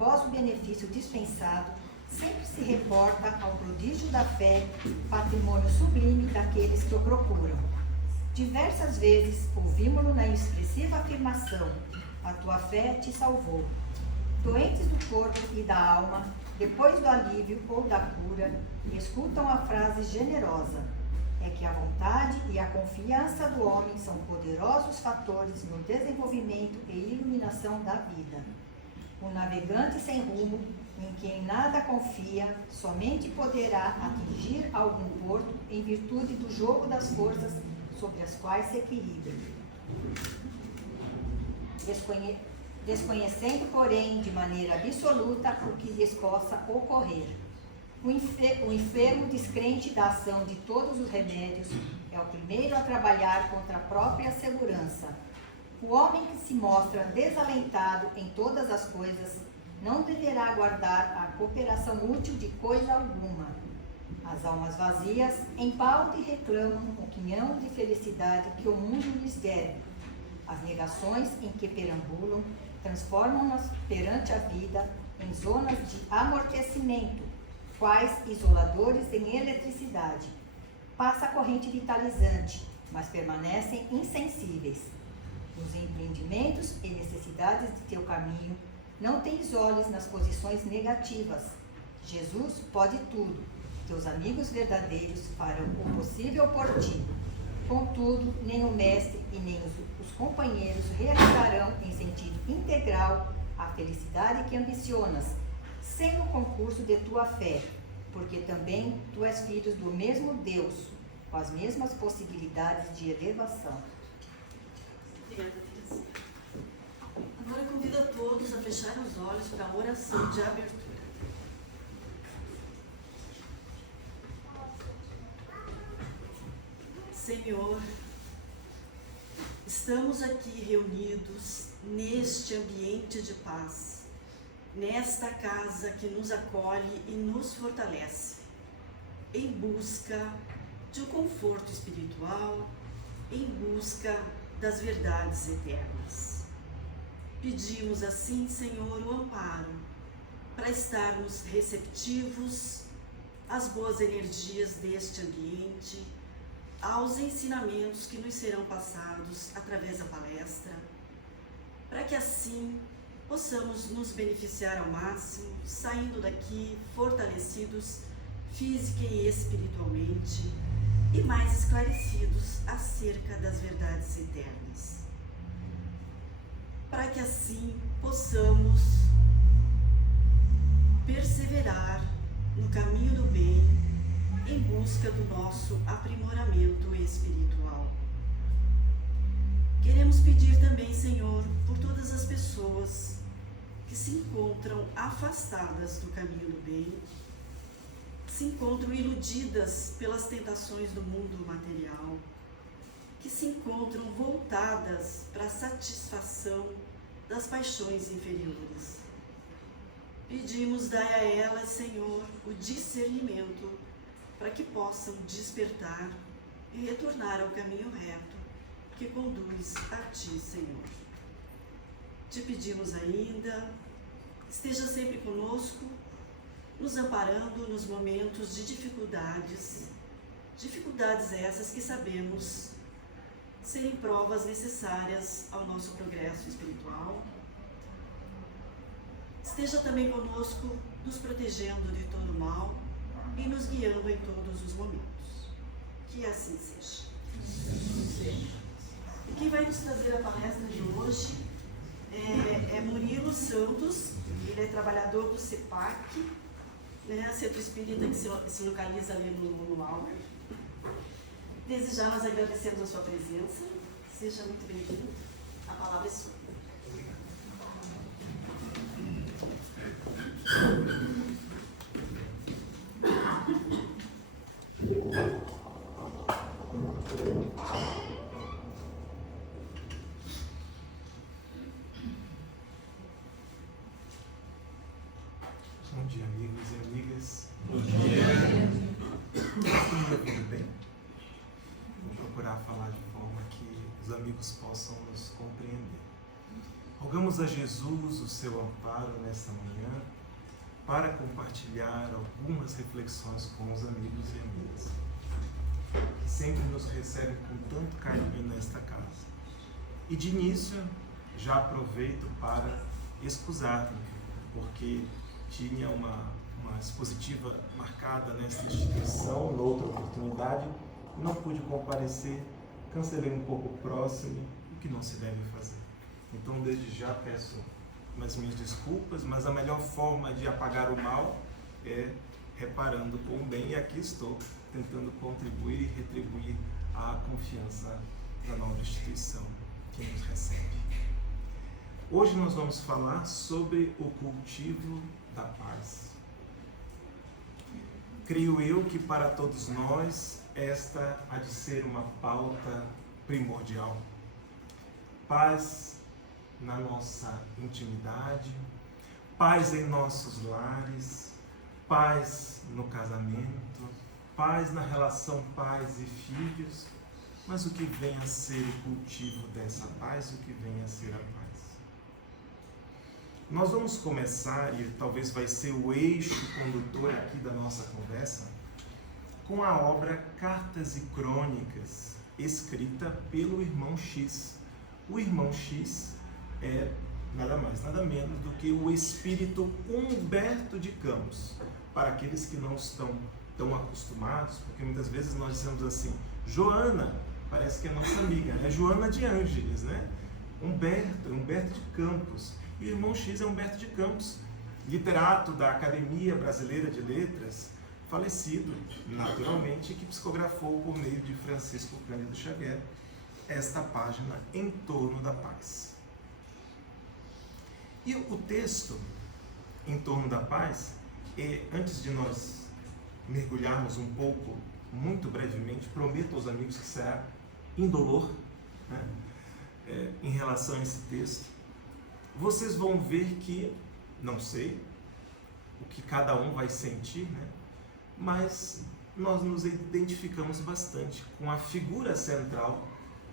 após o benefício dispensado, sempre se reporta ao prodígio da fé, patrimônio sublime daqueles que o procuram. Diversas vezes ouvimos-lo na expressiva afirmação: a tua fé te salvou. Doentes do corpo e da alma, depois do alívio ou da cura, escutam a frase generosa: é que a vontade e a confiança do homem são poderosos fatores no desenvolvimento e iluminação da vida. O navegante sem rumo, em quem nada confia, somente poderá atingir algum porto em virtude do jogo das forças sobre as quais se equilibra. Desconhecendo, porém, de maneira absoluta o que lhes possa ocorrer. O enfermo descrente da ação de todos os remédios é o primeiro a trabalhar contra a própria segurança. O homem que se mostra desalentado em todas as coisas não deverá aguardar a cooperação útil de coisa alguma. As almas vazias embalde reclamam o quinhão de felicidade que o mundo lhes deve. As negações em que perambulam transformam-nas perante a vida em zonas de amortecimento, quais isoladores em eletricidade. Passa a corrente vitalizante, mas permanecem insensíveis. Os empreendimentos e necessidades de teu caminho não tens olhos nas posições negativas. Jesus pode tudo. Teus amigos verdadeiros farão o possível por ti. Contudo, nem o mestre e nem os companheiros realizarão em sentido integral a felicidade que ambicionas, sem o concurso de tua fé, porque também tu és filho do mesmo Deus, com as mesmas possibilidades de elevação. Obrigada, Teresa. Agora eu convido a todos a fechar os olhos para a oração de abertura. Senhor, estamos aqui reunidos neste ambiente de paz, nesta casa que nos acolhe e nos fortalece, em busca de um conforto espiritual, em busca das verdades eternas. Pedimos assim, Senhor, o amparo para estarmos receptivos às boas energias deste ambiente, aos ensinamentos que nos serão passados através da palestra, para que assim possamos nos beneficiar ao máximo, saindo daqui fortalecidos física e espiritualmente e mais esclarecidos acerca das verdades eternas. Para que assim possamos perseverar no caminho do bem em busca do nosso aprimoramento espiritual. Queremos pedir também, Senhor, por todas as pessoas que se encontram afastadas do caminho do bem, se encontram iludidas pelas tentações do mundo material, que se encontram voltadas para a satisfação das paixões inferiores. Pedimos, dai a elas, Senhor, o discernimento para que possam despertar e retornar ao caminho reto que conduz a Ti, Senhor. Te pedimos ainda, esteja sempre conosco, nos amparando nos momentos de dificuldades essas que sabemos serem provas necessárias ao nosso progresso espiritual. Esteja também conosco, nos protegendo de todo mal e nos guiando em todos os momentos. Que assim seja. E quem vai nos trazer a palestra de hoje é Murilo Santos. Ele é trabalhador do CEPAC, né, Centro Espírita que se localiza ali no Almer. Desde já nós agradecemos a sua presença. Seja muito bem-vindo. A palavra é sua. Bom dia, amigos e amigas. Bom dia. Tudo bem? Vou procurar falar de forma que os amigos possam nos compreender. Rogamos a Jesus o seu amparo nesta manhã para compartilhar algumas reflexões com os amigos e amigas que sempre nos recebem com tanto carinho nesta casa. E de início já aproveito para excusar-me, porque tinha uma expositiva marcada nesta instituição, noutra oportunidade, não pude comparecer, cancelei um pouco próximo, o que não se deve fazer. Então, desde já peço as minhas desculpas, mas a melhor forma de apagar o mal é reparando com o bem, e aqui estou tentando contribuir e retribuir a confiança da nova instituição que nos recebe. Hoje nós vamos falar sobre o cultivo da paz. Creio eu que para todos nós esta há de ser uma pauta primordial. Paz na nossa intimidade, paz em nossos lares, paz no casamento, paz na relação pais e filhos, mas o que vem a ser o cultivo dessa paz, o que vem a ser a paz? Nós vamos começar, e talvez vai ser o eixo condutor aqui da nossa conversa, com a obra Cartas e Crônicas, escrita pelo irmão X. O irmão X é nada mais, nada menos do que o espírito Humberto de Campos. Para aqueles que não estão tão acostumados, porque muitas vezes nós dizemos assim, Joana, parece que é nossa amiga, é Joana de Ângeles, né? Humberto de Campos. E o irmão X é Humberto de Campos, literato da Academia Brasileira de Letras, falecido, naturalmente, que psicografou por meio de Francisco Cândido Xavier esta página Em Torno da Paz. E o texto Em Torno da Paz, antes de nós mergulharmos um pouco, muito brevemente, prometo aos amigos que será indolor, né, em relação a esse texto, vocês vão ver que, não sei o que cada um vai sentir, né, mas nós nos identificamos bastante com a figura central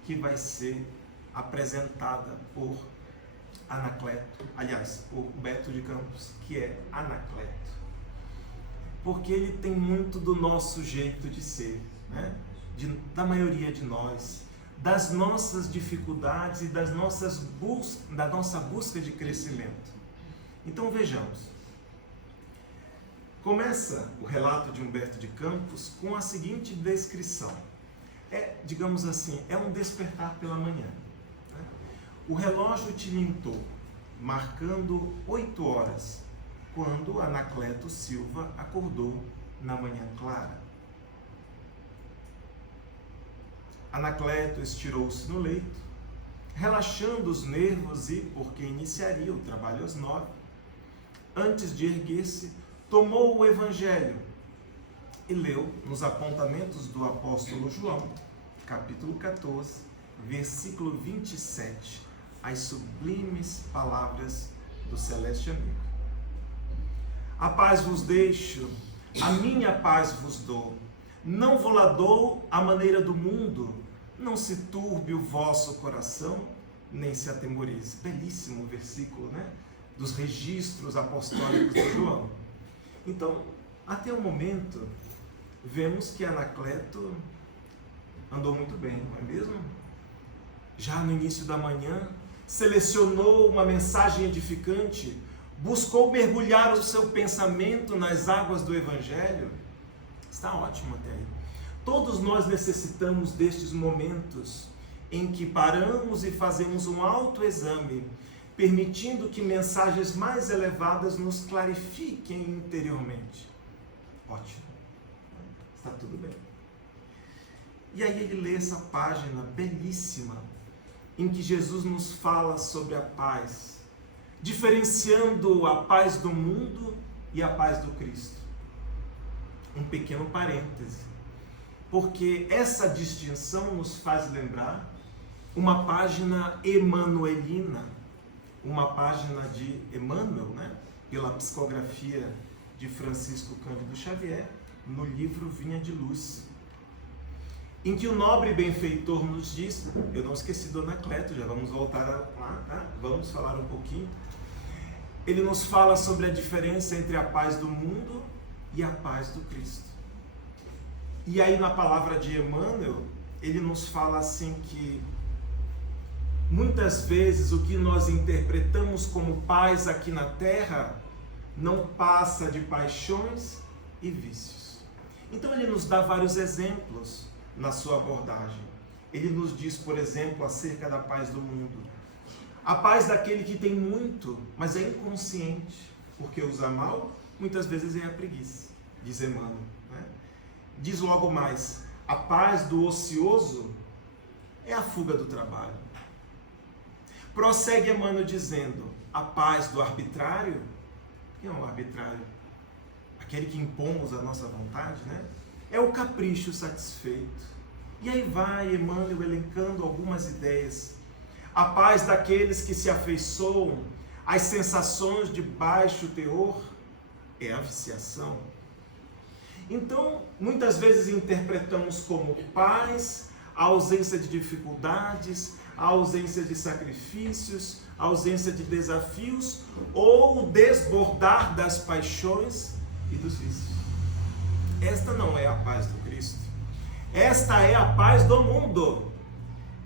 que vai ser apresentada por Anacleto, aliás, o Humberto de Campos, que é Anacleto, porque ele tem muito do nosso jeito de ser, né? Da maioria de nós, das nossas dificuldades e da nossa busca de crescimento. Então vejamos, começa o relato de Humberto de Campos com a seguinte descrição, digamos assim, é um despertar pela manhã. O relógio tilintou, marcando 8 horas, quando Anacleto Silva acordou na manhã clara. Anacleto estirou-se no leito, relaxando os nervos e, porque iniciaria o trabalho às 9, antes de erguer-se, tomou o Evangelho e leu nos apontamentos do apóstolo João, capítulo 14, versículo 27, as sublimes palavras do celeste amigo. A paz vos deixo, a minha paz vos dou. Não vou lá dou à maneira do mundo, não se turbe o vosso coração, nem se atemorize. Belíssimo versículo, né? Dos registros apostólicos de João. Então, até o momento, vemos que Anacleto andou muito bem, não é mesmo? Já no início da manhã, selecionou uma mensagem edificante, buscou mergulhar o seu pensamento nas águas do Evangelho. Está ótimo até aí. Todos nós necessitamos destes momentos em que paramos e fazemos um autoexame, permitindo que mensagens mais elevadas nos clarifiquem interiormente. Ótimo. Está tudo bem. E aí ele lê essa página belíssima em que Jesus nos fala sobre a paz, diferenciando a paz do mundo e a paz do Cristo. Um pequeno parêntese, porque essa distinção nos faz lembrar uma página emanuelina, uma página de Emmanuel, né? Pela psicografia de Francisco Cândido Xavier, no livro Vinha de Luz. em que o nobre benfeitor nos diz, eu não esqueci do Anacleto, já vamos voltar lá, tá? Vamos falar um pouquinho. Ele nos fala sobre a diferença entre a paz do mundo e a paz do Cristo. E aí na palavra de Emmanuel, ele nos fala assim que muitas vezes o que nós interpretamos como paz aqui na terra não passa de paixões e vícios. Então ele nos dá vários exemplos na sua abordagem. Ele nos diz, por exemplo, acerca da paz do mundo. A paz daquele que tem muito, mas é inconsciente, porque usa mal, muitas vezes é a preguiça, diz Emmanuel, né? Diz logo mais, a paz do ocioso é a fuga do trabalho. Prossegue Emmanuel dizendo, a paz do arbitrário, que é um arbitrário? Aquele que impomos a nossa vontade, né? É o capricho satisfeito. E aí vai Emmanuel elencando algumas ideias. A paz daqueles que se afeiçoam às sensações de baixo teor é a viciação. Então, muitas vezes interpretamos como paz a ausência de dificuldades, a ausência de sacrifícios, a ausência de desafios ou o desbordar das paixões e dos vícios. Esta não é a paz do Cristo. Esta é a paz do mundo.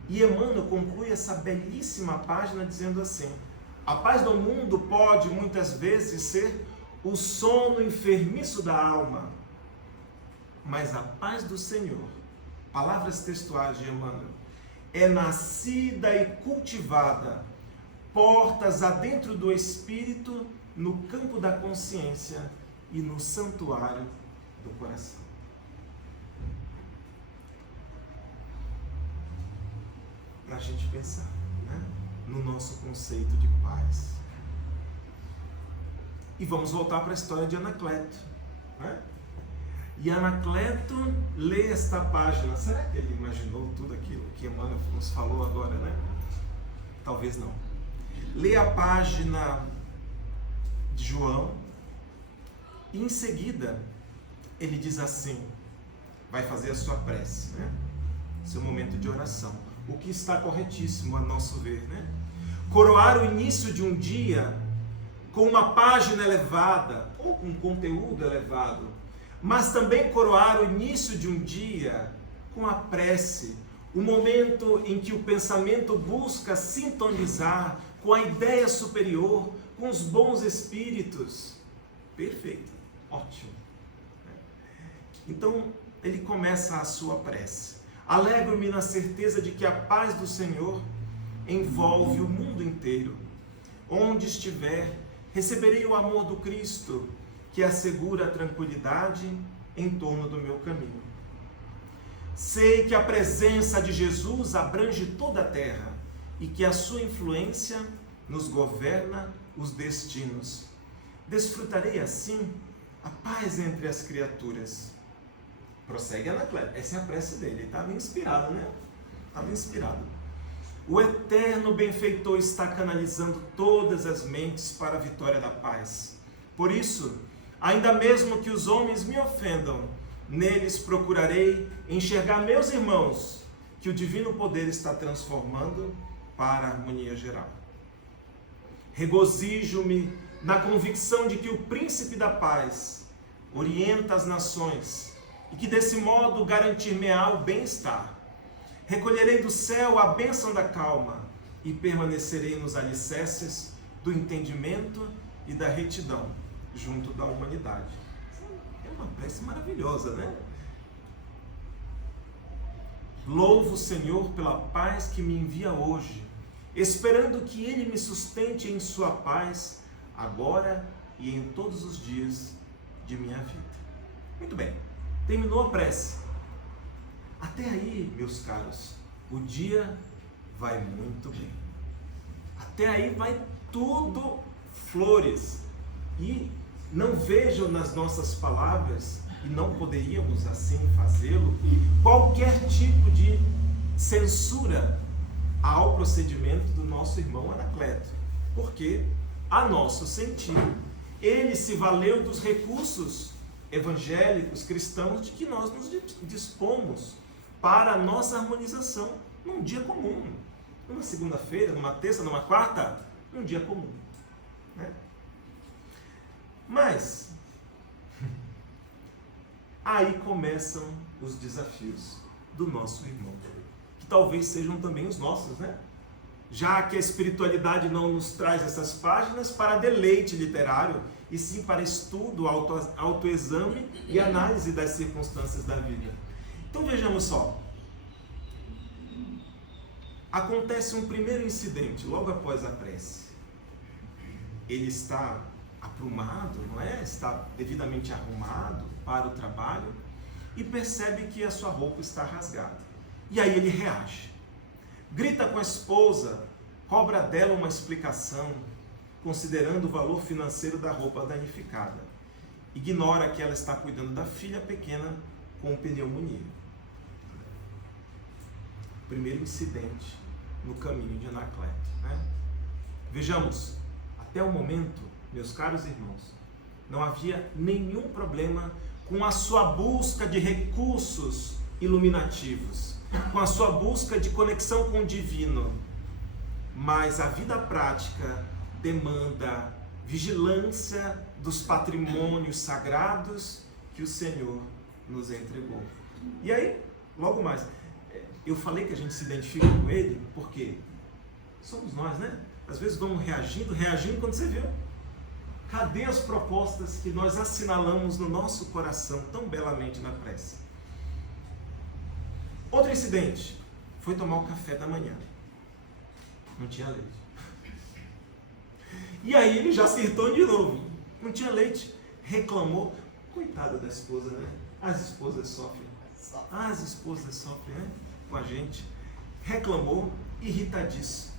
E Emmanuel conclui essa belíssima página dizendo assim, a paz do mundo pode muitas vezes ser o sono enfermiço da alma, mas a paz do Senhor, palavras textuais de Emmanuel, é nascida e cultivada, portas adentro do espírito, no campo da consciência e no santuário do coração. Para a gente pensar, né, no nosso conceito de paz. E vamos voltar para a história de Anacleto, né? E Anacleto lê esta página. Será que ele imaginou tudo aquilo que Emmanuel nos falou agora, né? Talvez não. Lê a página de João e em seguida ele diz assim, vai fazer a sua prece, né? Seu momento de oração. O que está corretíssimo a nosso ver, né? Coroar o início de um dia com uma página elevada ou com um conteúdo elevado, mas também coroar o início de um dia com a prece, o momento em que o pensamento busca sintonizar com a ideia superior, com os bons espíritos. Perfeito, ótimo. Então, ele começa a sua prece. Alegro-me na certeza de que a paz do Senhor envolve o mundo inteiro. Onde estiver, receberei o amor do Cristo, que assegura a tranquilidade em torno do meu caminho. Sei que a presença de Jesus abrange toda a terra e que a sua influência nos governa os destinos. Desfrutarei assim a paz entre as criaturas. Prossegue Anacleto. Essa é a prece dele. Ele estava inspirado, né? Estava inspirado. O eterno benfeitor está canalizando todas as mentes para a vitória da paz. Por isso, ainda mesmo que os homens me ofendam, neles procurarei enxergar meus irmãos, que o divino poder está transformando para a harmonia geral. Regozijo-me na convicção de que o príncipe da paz orienta as nações e que desse modo garantir-me-á o bem-estar. Recolherei do céu a bênção da calma e permanecerei nos alicerces do entendimento e da retidão junto da humanidade. É uma prece maravilhosa, né? Louvo o Senhor pela paz que me envia hoje, esperando que Ele me sustente em sua paz, agora e em todos os dias de minha vida. Muito bem, terminou a prece. Até aí, meus caros, o dia vai muito bem. Até aí vai tudo flores. E não vejo nas nossas palavras, e não poderíamos assim fazê-lo, qualquer tipo de censura ao procedimento do nosso irmão Anacleto. Porque, a nosso sentir, ele se valeu dos recursos evangélicos cristãos de que nós nos dispomos para a nossa harmonização num dia comum. Numa segunda-feira, numa terça, numa quarta, num dia comum. Né? Mas, aí começam os desafios do nosso irmão, que talvez sejam também os nossos, né? Já que a espiritualidade não nos traz essas páginas para deleite literário, e sim para estudo, autoexame e análise das circunstâncias da vida. Então vejamos só. Acontece um primeiro incidente logo após a prece. Ele está aprumado, não é? Está devidamente arrumado para o trabalho e percebe que a sua roupa está rasgada. E aí ele reage. Grita com a esposa, cobra dela uma explicação, considerando o valor financeiro da roupa danificada. Ignora que ela está cuidando da filha pequena com pneumonia. Primeiro incidente no caminho de Anacleto. Né? Vejamos, até o momento, meus caros irmãos, não havia nenhum problema com a sua busca de recursos iluminativos, com a sua busca de conexão com o divino. Mas a vida prática demanda vigilância dos patrimônios sagrados que o Senhor nos entregou. E aí, logo mais, eu falei que a gente se identifica com ele, porque somos nós, né? Às vezes vamos reagindo quando você viu. Cadê as propostas que nós assinalamos no nosso coração tão belamente na prece? Outro incidente, foi tomar o café da manhã. Não tinha leite. E aí ele já acertou de novo. Não tinha leite. Reclamou. Coitada da esposa, né? As esposas sofrem. As esposas sofrem, né? Com a gente. Reclamou, irritadíssimo.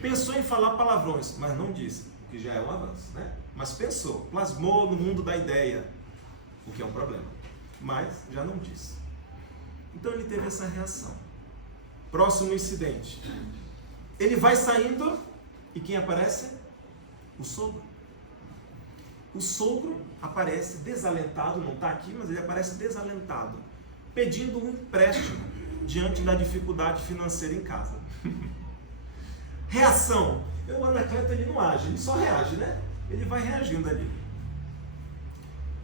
Pensou em falar palavrões, mas não disse, o que já é um avanço, né? Mas pensou, plasmou no mundo da ideia, o que é um problema. Mas já não disse. Então ele teve essa reação. Próximo incidente. Ele vai saindo e quem aparece? O sogro. O sogro aparece desalentado, não está aqui, mas ele aparece desalentado, pedindo um empréstimo diante da dificuldade financeira em casa. Reação. O Anacleto ele não age, ele só reage, né? Ele vai reagindo ali.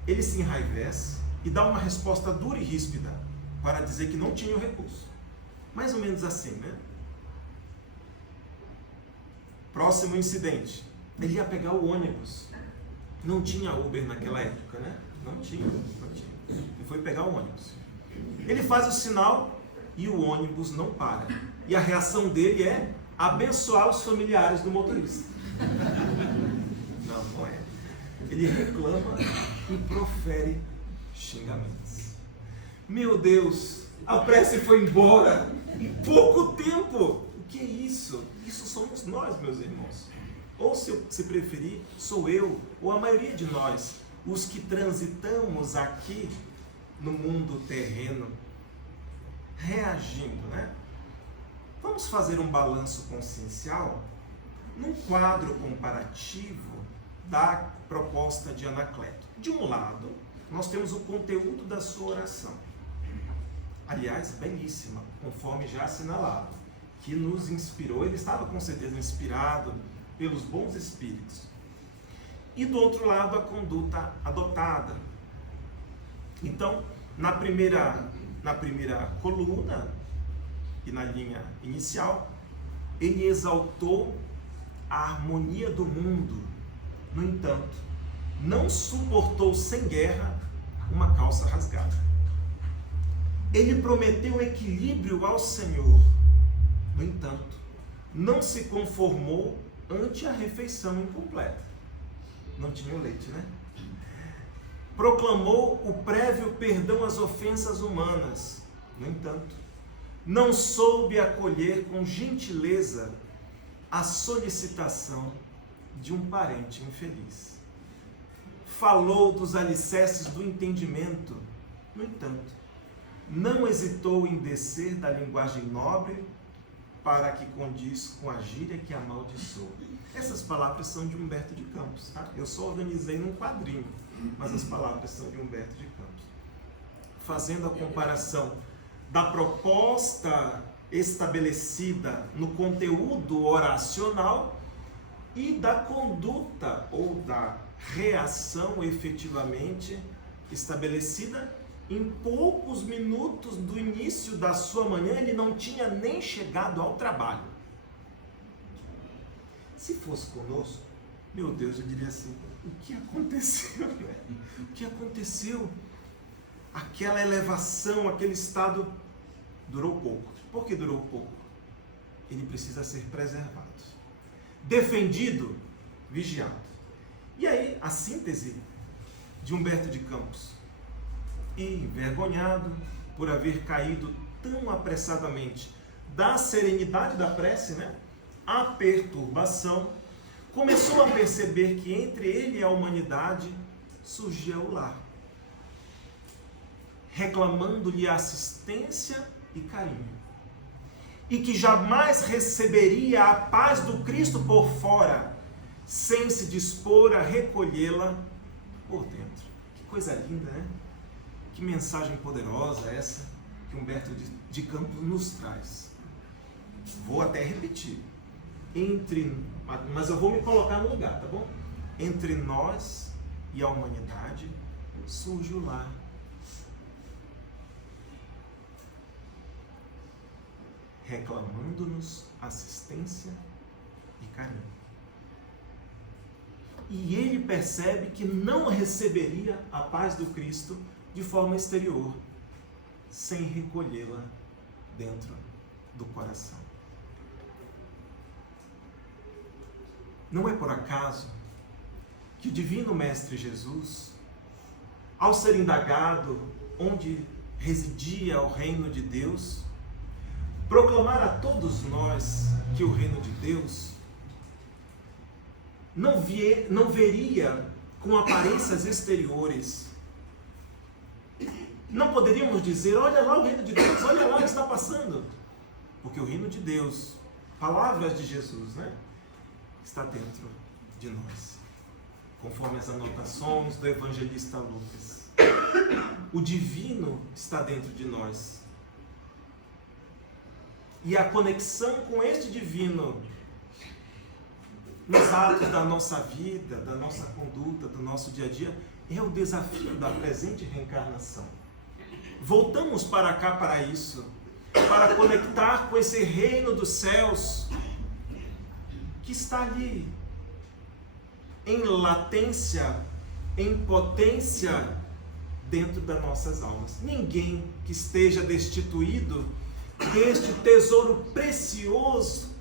Ele se enraivece e dá uma resposta dura e ríspida para dizer que não tinha o recurso. Mais ou menos assim, né? Próximo incidente. Ele ia pegar o ônibus. Não tinha Uber naquela época, né? Não tinha. Ele foi pegar o ônibus. Ele faz o sinal e o ônibus não para. E a reação dele é abençoar os familiares do motorista. Não é. Ele reclama e profere xingamentos. Meu Deus, a prece foi embora em pouco tempo. O que é isso? Isso somos nós, meus irmãos. Ou, se preferir, sou eu, ou a maioria de nós, os que transitamos aqui no mundo terreno, reagindo, né? Vamos fazer um balanço consciencial num quadro comparativo da proposta de Anacleto. De um lado, nós temos o conteúdo da sua oração. Aliás, belíssima, conforme já assinalado, que nos inspirou, ele estava com certeza inspirado pelos bons espíritos. E do outro lado, a conduta adotada. Então, na primeira coluna e na linha inicial, ele exaltou a harmonia do mundo. No entanto, não suportou sem guerra uma calça rasgada. Ele prometeu equilíbrio ao Senhor. No entanto, não se conformou ante a refeição incompleta. Não tinha o leite, né? Proclamou o prévio perdão às ofensas humanas. No entanto, não soube acolher com gentileza a solicitação de um parente infeliz. Falou dos alicerces do entendimento. No entanto, não hesitou em descer da linguagem nobre para que condiz com a gíria que amaldiçoa. Essas palavras são de Humberto de Campos, tá? Eu só organizei num quadrinho, mas as palavras são de Humberto de Campos. Fazendo a comparação da proposta estabelecida no conteúdo oracional e da conduta ou da reação efetivamente estabelecida em poucos minutos do início da sua manhã. Ele não tinha nem chegado ao trabalho. Se fosse conosco, meu Deus, eu diria assim: o que aconteceu? O que aconteceu? Aquela elevação, aquele estado durou pouco. Por que durou pouco? Ele precisa ser preservado, defendido, vigiado. E aí, a síntese de Humberto de Campos: envergonhado por haver caído tão apressadamente da serenidade da prece, a perturbação, começou a perceber que entre ele e a humanidade surgia o lar, reclamando-lhe assistência e carinho, e que jamais receberia a paz do Cristo por fora, sem se dispor a recolhê-la por dentro. Que coisa linda, né? Que mensagem poderosa essa que Humberto de Campos nos traz. Vou até repetir. Mas eu vou me colocar no lugar, tá bom? Entre nós e a humanidade surge o lar. Reclamando-nos assistência e carinho. E ele percebe que não receberia a paz do Cristo de forma exterior, sem recolhê-la dentro do coração. Não é por acaso que o Divino Mestre Jesus, ao ser indagado onde residia o reino de Deus, proclamar a todos nós que o reino de Deus não veria com aparências exteriores. Não poderíamos dizer: olha lá o reino de Deus, olha lá o que está passando. Porque o reino de Deus, palavras de Jesus, está dentro de nós. Conforme as anotações do evangelista Lucas. O divino está dentro de nós. E a conexão com este divino nos atos da nossa vida, da nossa conduta, do nosso dia a dia, é o desafio da presente reencarnação. Voltamos para cá para isso, para conectar com esse reino dos céus que está ali, em latência, em potência dentro das nossas almas. Ninguém que esteja destituído deste tesouro precioso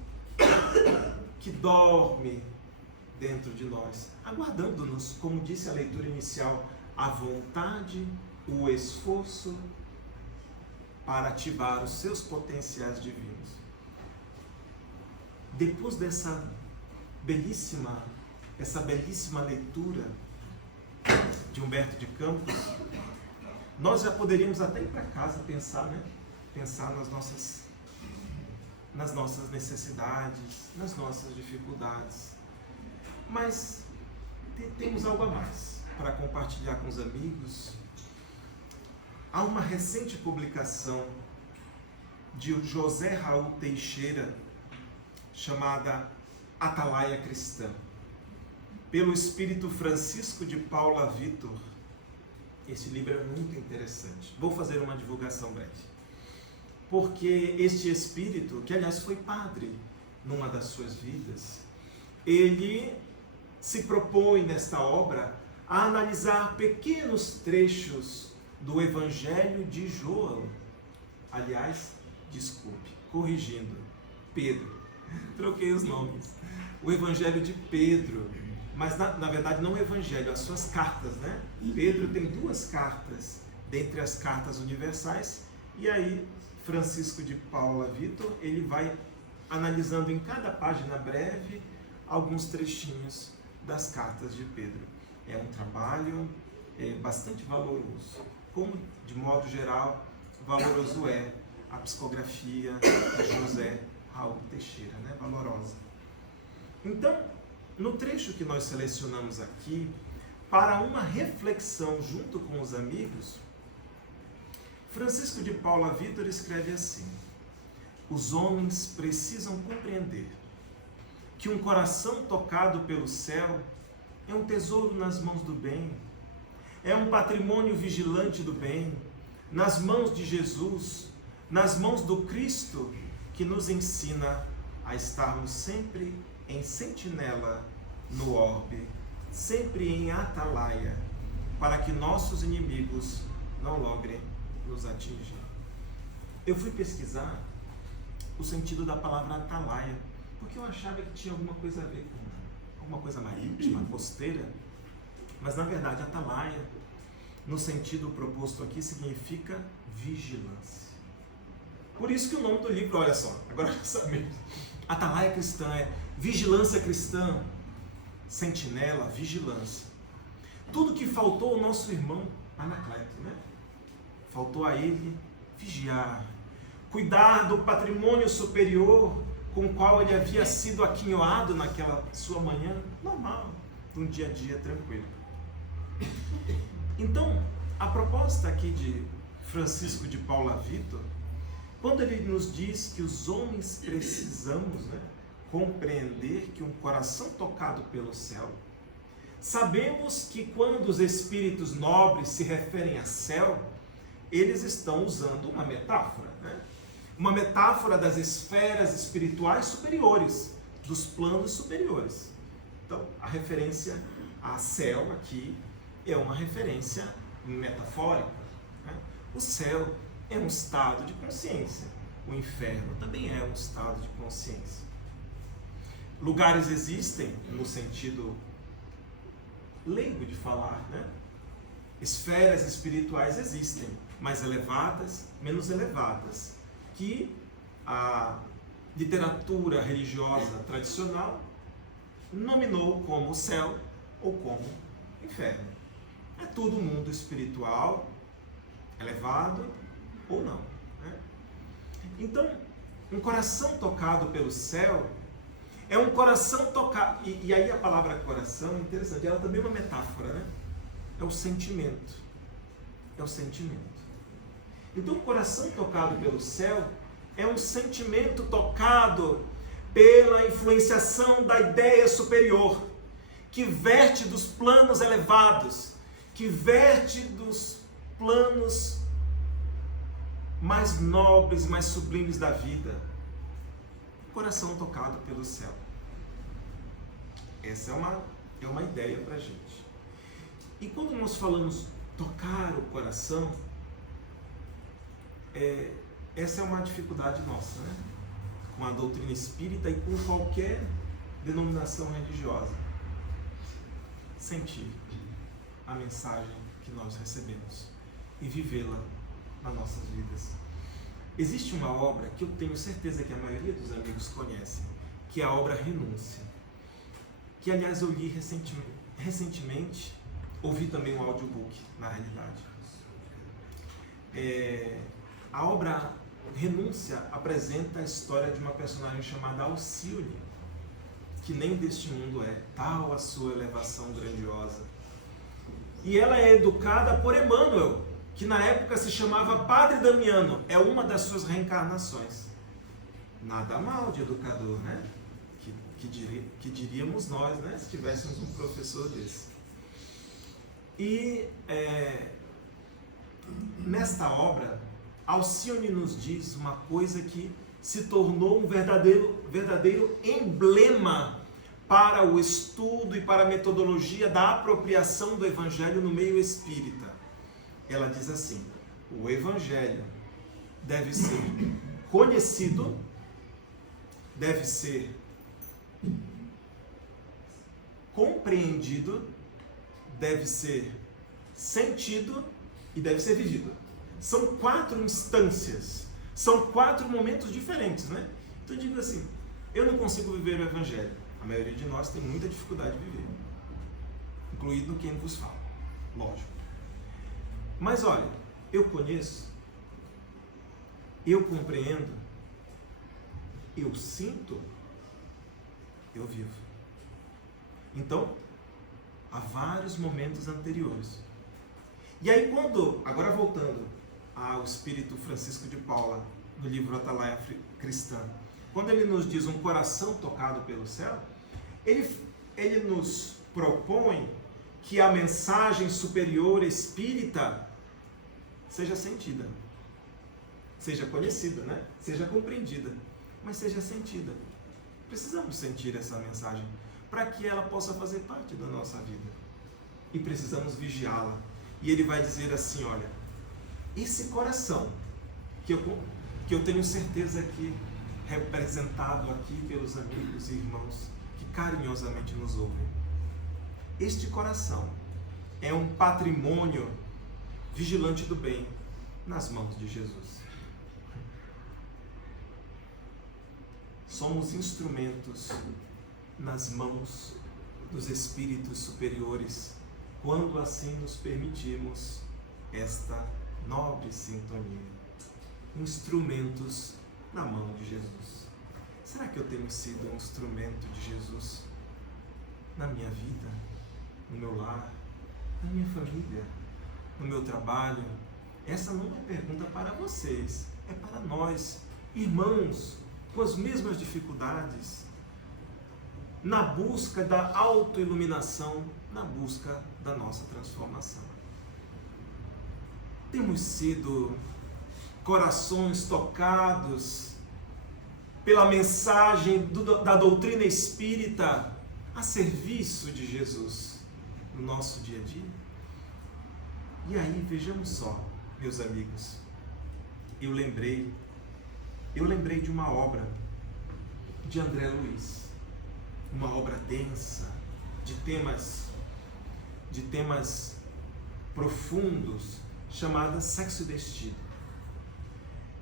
que dorme dentro de nós, aguardando-nos, como disse a leitura inicial, a vontade, o esforço para ativar os seus potenciais divinos. Depois dessa belíssima leitura de Humberto de Campos, nós já poderíamos até ir para casa pensar, pensar nas nossas necessidades, nas nossas dificuldades. Mas temos algo a mais para compartilhar com os amigos. Há uma recente publicação de José Raul Teixeira, chamada Atalaia Cristã, pelo espírito Francisco de Paula Vitor. Esse livro é muito interessante. Vou fazer uma divulgação breve. Porque este espírito, que aliás foi padre numa das suas vidas, ele se propõe nesta obra a analisar pequenos trechos do Evangelho de João. Aliás, desculpe, corrigindo, Pedro. Troquei os nomes. O Evangelho de Pedro, mas na verdade não o Evangelho, as suas cartas, Pedro tem 2 cartas, dentre as cartas universais, e aí Francisco de Paula Vitor, ele vai analisando em cada página breve alguns trechinhos das cartas de Pedro. É um trabalho bastante valoroso, como de modo geral valoroso é a psicografia de José Raul Teixeira, valorosa. Então, no trecho que nós selecionamos aqui, para uma reflexão junto com os amigos, Francisco de Paula Vítor escreve assim: os homens precisam compreender que um coração tocado pelo céu é um tesouro nas mãos do bem, é um patrimônio vigilante do bem, nas mãos de Jesus, nas mãos do Cristo, que nos ensina a estarmos sempre em sentinela no orbe, sempre em atalaia, para que nossos inimigos não logrem nos atingir. Eu fui pesquisar o sentido da palavra atalaia, porque eu achava que tinha alguma coisa a ver com alguma coisa marítima, costeira, mas na verdade atalaia, no sentido proposto aqui, significa vigilância. Por isso que o nome do livro, olha só, agora já sabemos, atalaia cristã é vigilância cristã, sentinela, vigilância. Tudo que faltou ao nosso irmão Anacleto, né? Faltou a ele vigiar, cuidar do patrimônio superior com o qual ele havia sido aquinhoado naquela sua manhã normal, de um dia a dia tranquilo. Então, a proposta aqui de Francisco de Paula Vítor, quando ele nos diz que os homens precisamos, né, compreender que um coração tocado pelo céu, sabemos que quando os espíritos nobres se referem a céu, eles estão usando uma metáfora, né? Uma metáfora das esferas espirituais superiores, dos planos superiores. Então, a referência a céu aqui é uma referência metafórica, né? O céu é um estado de consciência, o inferno também é um estado de consciência. Lugares existem no sentido leigo de falar, né? Esferas espirituais existem, mais elevadas, menos elevadas, que a literatura religiosa tradicional nominou como céu ou como inferno. É tudo mundo espiritual, elevado ou não, né? Então, um coração tocado pelo céu é um coração tocado, e aí a palavra coração é interessante, ela também é uma metáfora, né? É o sentimento. É o sentimento. Então, o coração tocado pelo céu é um sentimento tocado pela influenciação da ideia superior, que verte dos planos elevados, que verte dos planos mais nobres, mais sublimes da vida. Coração tocado pelo céu. Essa é uma ideia para a gente. E quando nós falamos tocar o coração, essa é uma dificuldade nossa, né? Com a doutrina espírita e com qualquer denominação religiosa. Sentir a mensagem que nós recebemos e vivê-la nas nossas vidas. Existe uma obra que eu tenho certeza que a maioria dos amigos conhece, que é a obra Renúncia, que aliás eu li recentemente, ouvi também um audiobook, na realidade. A obra Renúncia apresenta a história de uma personagem chamada Alcione, que nem deste mundo é, tal a sua elevação grandiosa. E ela é educada por Emmanuel, que na época se chamava Padre Damiano, é uma das suas reencarnações. Nada mal de educador, né? Que diríamos nós, né? Se tivéssemos um professor desse. E nesta obra, Alcione nos diz uma coisa que se tornou um verdadeiro emblema para o estudo e para a metodologia da apropriação do Evangelho no meio espírita. Ela diz assim: o Evangelho deve ser conhecido, deve ser compreendido, deve ser sentido e deve ser vivido. São 4 instâncias, são 4 momentos diferentes, né? Então eu digo assim, eu não consigo viver o Evangelho. A maioria de nós tem muita dificuldade de viver, incluído quem vos fala, lógico. Mas olha, eu conheço, eu compreendo, eu sinto, eu vivo. Então, há vários momentos anteriores. E aí agora voltando ao espírito Francisco de Paula, no livro Atalaia Cristã. Quando ele nos diz um coração tocado pelo céu, ele nos propõe que a mensagem superior espírita seja sentida, seja conhecida, né? Seja compreendida, mas seja sentida. Precisamos sentir essa mensagem para que ela possa fazer parte da nossa vida. E precisamos vigiá-la. E ele vai dizer assim, olha, esse coração que eu tenho certeza que representado aqui pelos amigos e irmãos que carinhosamente nos ouvem. Este coração é um patrimônio vigilante do bem nas mãos de Jesus. Somos instrumentos nas mãos dos espíritos superiores, quando assim nos permitimos esta nobre sintonia. Instrumentos na mão de Jesus. Será que eu tenho sido um instrumento de Jesus na minha vida, no meu lar, na minha família, no meu trabalho? Essa não é pergunta para vocês, é para nós, irmãos, com as mesmas dificuldades, na busca da autoiluminação, na busca da nossa transformação. Temos sido corações tocados pela mensagem da doutrina espírita a serviço de Jesus no nosso dia a dia? E aí, vejamos só, meus amigos, eu lembrei de uma obra de André Luiz, uma obra densa, de temas profundos, chamada Sexo e Destino.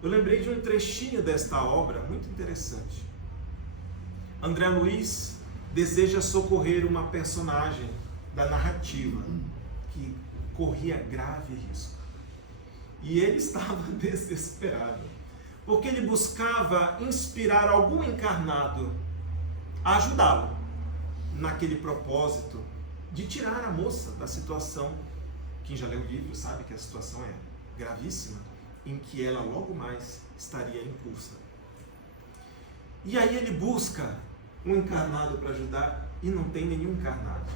Eu lembrei de um trechinho desta obra muito interessante. André Luiz deseja socorrer uma personagem da narrativa que corria grave risco. E ele estava desesperado, porque ele buscava inspirar algum encarnado a ajudá-lo naquele propósito de tirar a moça da situação. Quem já leu o livro sabe que a situação é gravíssima, em que ela logo mais estaria em cursa. E aí ele busca um encarnado para ajudar e não tem nenhum encarnado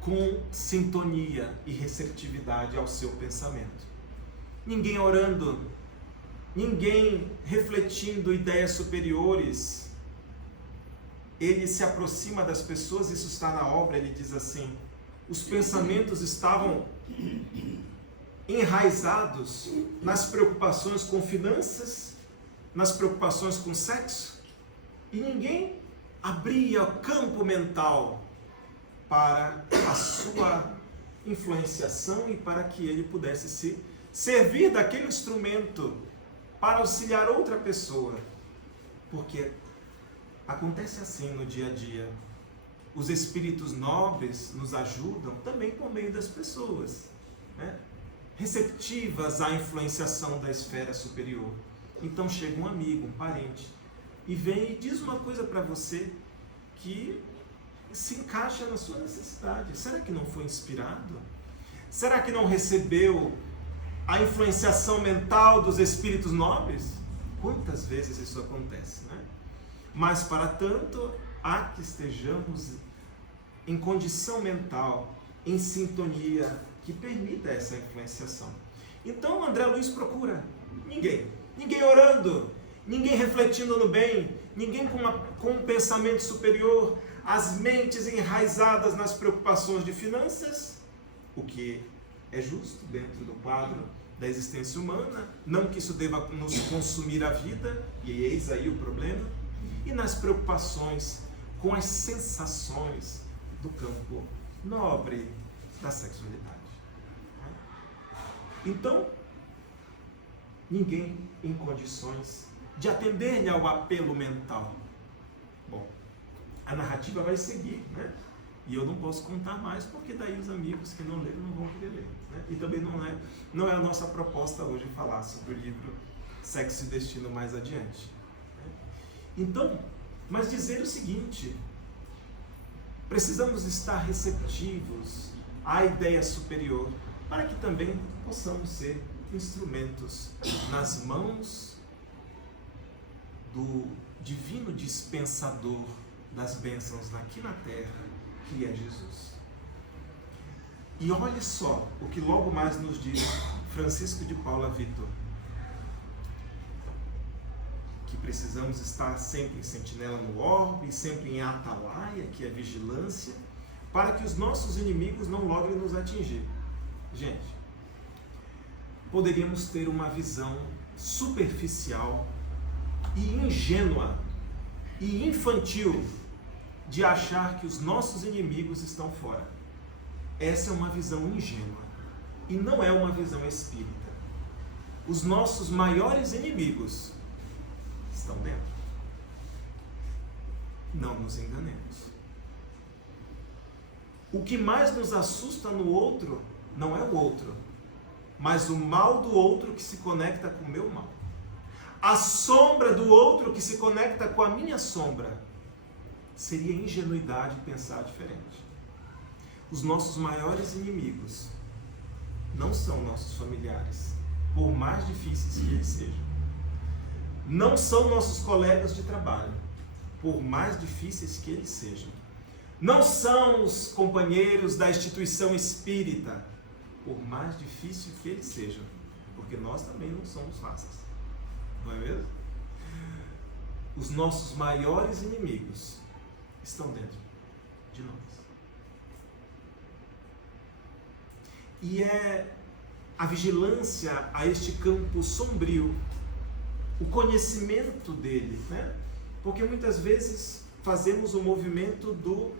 com sintonia e receptividade ao seu pensamento. Ninguém orando, ninguém refletindo ideias superiores. Ele se aproxima das pessoas, isso está na obra, ele diz assim: os pensamentos estavam enraizados nas preocupações com finanças, nas preocupações com sexo, e ninguém abria o campo mental para a sua influenciação e para que ele pudesse se servir daquele instrumento para auxiliar outra pessoa. Porque acontece assim no dia a dia. Os espíritos nobres nos ajudam também por meio das pessoas, né? Receptivas à influenciação da esfera superior. Então chega um amigo, um parente, e vem e diz uma coisa para você que se encaixa na sua necessidade. Será que não foi inspirado? Será que não recebeu a influenciação mental dos espíritos nobres? Quantas vezes isso acontece, né? Mas para tanto, há que estejamos em condição mental, em sintonia, que permita essa influenciação. Então André Luiz procura ninguém orando, ninguém refletindo no bem, ninguém com um pensamento superior, as mentes enraizadas nas preocupações de finanças, o que é justo dentro do quadro da existência humana, não que isso deva nos consumir a vida, e eis aí o problema, e nas preocupações com as sensações do campo nobre da sexualidade. Então, ninguém em condições de atender-lhe ao apelo mental. Bom, a narrativa vai seguir, né? E eu não posso contar mais, porque daí os amigos que não leram não vão querer ler, né? E também não é a nossa proposta hoje falar sobre o livro Sexo e Destino mais adiante. Então, mas dizer o seguinte: precisamos estar receptivos à ideia superior, para que também possamos ser instrumentos nas mãos do divino dispensador das bênçãos aqui na terra, que é Jesus. E olhe só o que logo mais nos diz Francisco de Paula Vitor, que precisamos estar sempre em sentinela no orbe, sempre em atalaia, que é vigilância, para que os nossos inimigos não logrem nos atingir. Gente, poderíamos ter uma visão superficial e ingênua e infantil de achar que os nossos inimigos estão fora. Essa é uma visão ingênua e não é uma visão espírita. Os nossos maiores inimigos estão dentro. Não nos enganemos. O que mais nos assusta no outro não é o outro, mas o mal do outro que se conecta com o meu mal. A sombra do outro que se conecta com a minha sombra. Seria ingenuidade pensar diferente. Os nossos maiores inimigos não são nossos familiares, por mais difíceis que eles sejam. Não são nossos colegas de trabalho, por mais difíceis que eles sejam. Não são os companheiros da instituição espírita, por mais difícil que eles sejam, porque nós também não somos fáceis, não é mesmo? Os nossos maiores inimigos estão dentro de nós. E é a vigilância a este campo sombrio, o conhecimento dele, né? Porque muitas vezes fazemos o movimento do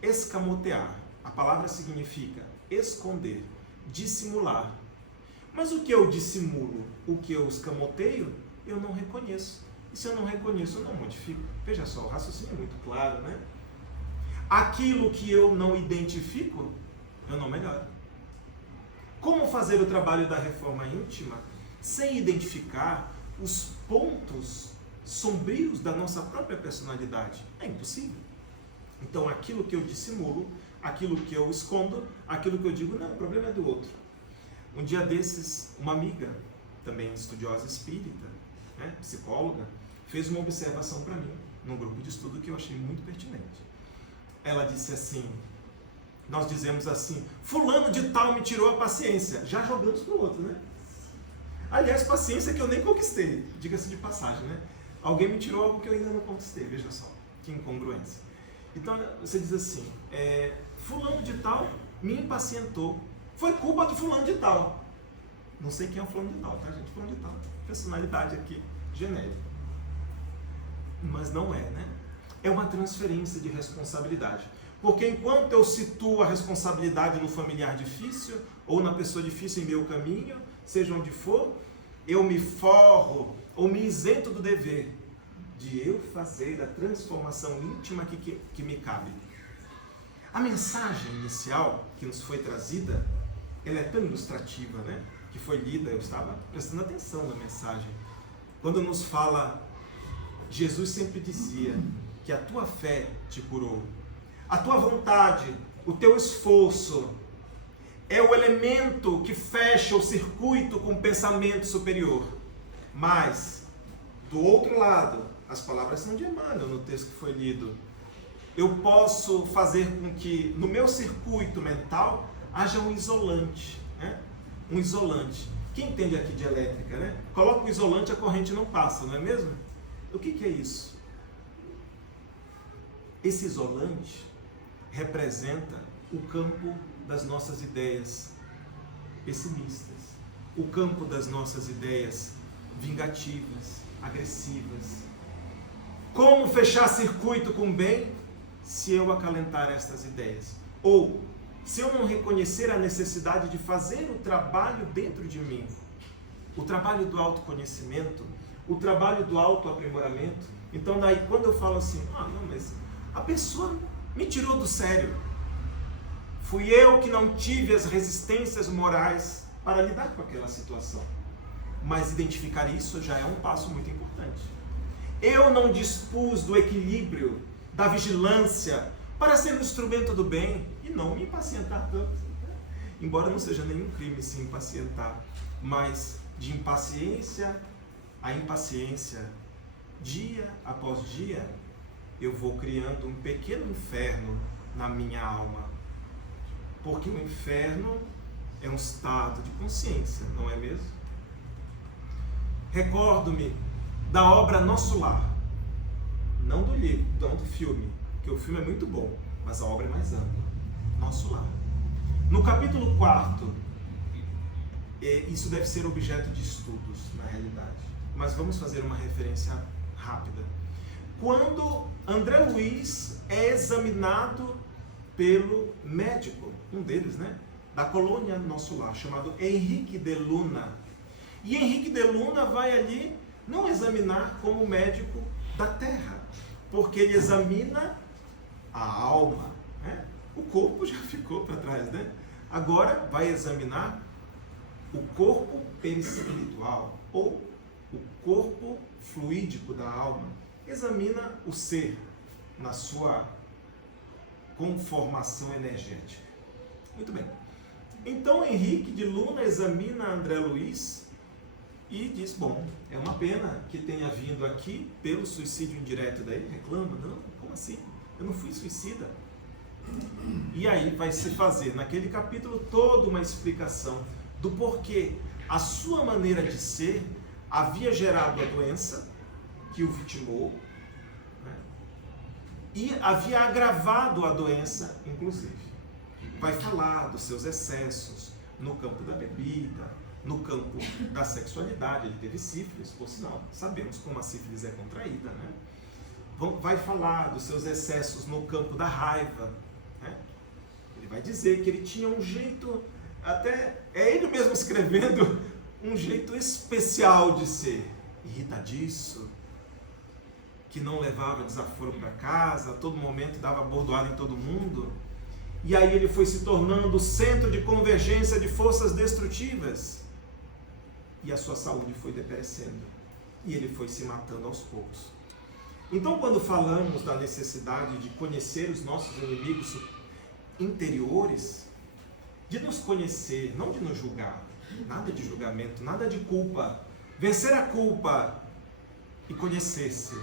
escamotear. A palavra significa esconder, dissimular. Mas o que eu dissimulo, o que eu escamoteio, eu não reconheço. E se eu não reconheço, eu não modifico. Veja só, o raciocínio é muito claro, né? Aquilo que eu não identifico, eu não melhoro. Como fazer o trabalho da reforma íntima sem identificar os pontos sombrios da nossa própria personalidade? É impossível. Então, aquilo que eu dissimulo, aquilo que eu escondo, aquilo que eu digo, não, o problema é do outro. Um dia desses, uma amiga, também estudiosa espírita, né, psicóloga, fez uma observação para mim, num grupo de estudo que eu achei muito pertinente. Ela disse assim, nós dizemos assim, fulano de tal me tirou a paciência, já jogamos para o outro, né? Aliás, paciência que eu nem conquistei, diga-se de passagem, né? Alguém me tirou algo que eu ainda não conquistei, veja só, que incongruência. Então, você diz assim, fulano de tal me impacientou, foi culpa do fulano de tal. Não sei quem é o fulano de tal, tá, gente? Fulano de tal, personalidade aqui, genérica. Mas não é, né? É uma transferência de responsabilidade. Porque enquanto eu situo a responsabilidade no familiar difícil, ou na pessoa difícil em meu caminho, seja onde for, eu me forro, ou me isento do dever de eu fazer a transformação íntima que me cabe. A mensagem inicial que nos foi trazida, ela é tão ilustrativa, né? Que foi lida, eu estava prestando atenção na mensagem. Quando nos fala, Jesus sempre dizia que a tua fé te curou. A tua vontade, o teu esforço é o elemento que fecha o circuito com o pensamento superior. Mas, do outro lado, as palavras são de Emmanuel no texto que foi lido. Eu posso fazer com que no meu circuito mental haja um isolante, né? Um isolante. Quem entende aqui de elétrica, né? Coloca o isolante, a corrente não passa, não é mesmo? O que é isso? Esse isolante representa o campo das nossas ideias pessimistas, o campo das nossas ideias vingativas, agressivas. Como fechar circuito com o bem se eu acalentar estas ideias? Ou se eu não reconhecer a necessidade de fazer o trabalho dentro de mim, o trabalho do autoconhecimento, o trabalho do autoaprimoramento. Então daí quando eu falo assim, não, mas a pessoa me tirou do sério. Fui eu que não tive as resistências morais para lidar com aquela situação. Mas identificar isso já é um passo muito importante. Eu não dispus do equilíbrio, da vigilância, para ser um instrumento do bem e não me impacientar tanto. embora não seja nenhum crime se impacientar, mas de impaciência a impaciência, dia após dia, eu vou criando um pequeno inferno na minha alma. Porque o inferno é um estado de consciência, não é mesmo? Recordo-me da obra Nosso Lar, não do livro, não do filme, porque o filme é muito bom, mas a obra é mais ampla. Nosso Lar. No capítulo 4, isso deve ser objeto de estudos, na realidade, mas vamos fazer uma referência rápida. Quando André Luiz é examinado pelo médico, um deles, da colônia Nosso Lar, chamado Henrique de Luna. E Henrique de Luna vai ali não examinar como médico da terra, porque ele examina a alma. O corpo já ficou para trás, Agora vai examinar o corpo perispiritual, ou o corpo fluídico da alma. Examina o ser na sua conformação energética. Muito bem. Então Henrique de Luna examina André Luiz e diz, bom, é uma pena que tenha vindo aqui pelo suicídio indireto. Daí ele reclama, não, como assim? Eu não fui suicida. E aí vai se fazer naquele capítulo toda uma explicação do porquê a sua maneira de ser havia gerado a doença que o vitimou, e havia agravado a doença, inclusive. Vai falar dos seus excessos no campo da bebida, no campo da sexualidade. Ele teve sífilis, por sinal, sabemos como a sífilis é contraída, Vai falar dos seus excessos no campo da raiva, Ele vai dizer que ele tinha um jeito, até é ele mesmo escrevendo, um jeito especial de ser, irritadiço, que não levava desaforo para casa, a todo momento dava bordoada em todo mundo. E aí ele foi se tornando o centro de convergência de forças destrutivas. E a sua saúde foi deperecendo. E ele foi se matando aos poucos. Então, quando falamos da necessidade de conhecer os nossos inimigos interiores, de nos conhecer, não de nos julgar, nada de julgamento, nada de culpa, vencer a culpa e conhecer-se,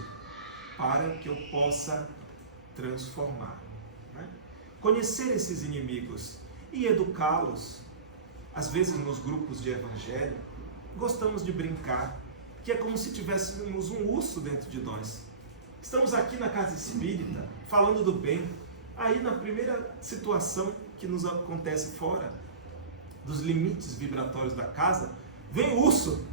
para que eu possa transformar. Conhecer esses inimigos e educá-los. Às vezes nos grupos de evangelho, gostamos de brincar que é como se tivéssemos um urso dentro de nós. Estamos aqui na casa espírita, falando do bem. Aí na primeira situação que nos acontece fora dos limites vibratórios da casa, vem o urso.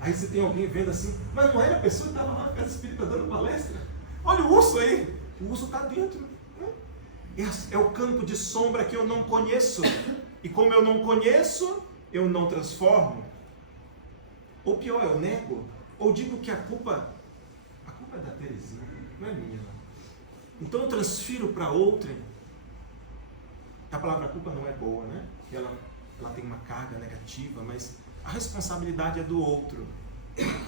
Aí você tem alguém vendo assim, mas não era a pessoa que estava lá na casa espírita dando palestra? Olha o urso aí, o urso está dentro. É o campo de sombra que eu não conheço. E como eu não conheço, eu não transformo. Ou pior, eu nego. Ou digo que a culpa é da Terezinha, não é minha. Então eu transfiro para outrem. A palavra culpa não é boa, Porque ela tem uma carga negativa, mas a responsabilidade é do outro.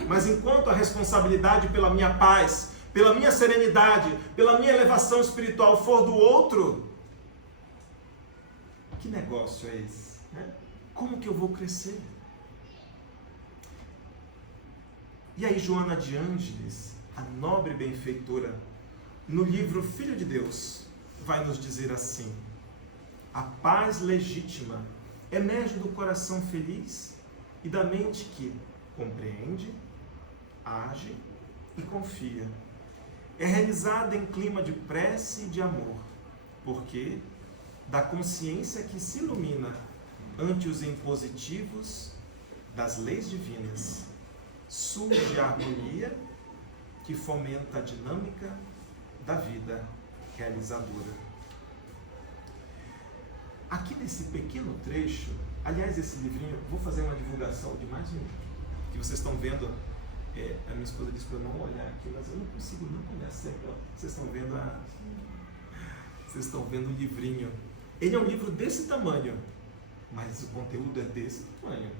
Mas enquanto a responsabilidade pela minha paz, pela minha serenidade, pela minha elevação espiritual for do outro, que negócio é esse? Como que eu vou crescer? E aí Joana de Ângeles, a nobre benfeitora, no livro Filho de Deus, vai nos dizer assim: a paz legítima emerge do coração feliz e da mente que compreende, age e confia. É realizada em clima de prece e de amor, porque da consciência que se ilumina ante os impositivos das leis divinas, surge a harmonia que fomenta a dinâmica da vida realizadora. Aqui nesse pequeno trecho, aliás, esse livrinho, vou fazer uma divulgação de mais um que vocês estão vendo. A minha esposa disse para eu não olhar aqui, mas eu não consigo não olhar sempre. Vocês estão vendo o livrinho. Ele é um livro desse tamanho, mas o conteúdo é desse tamanho.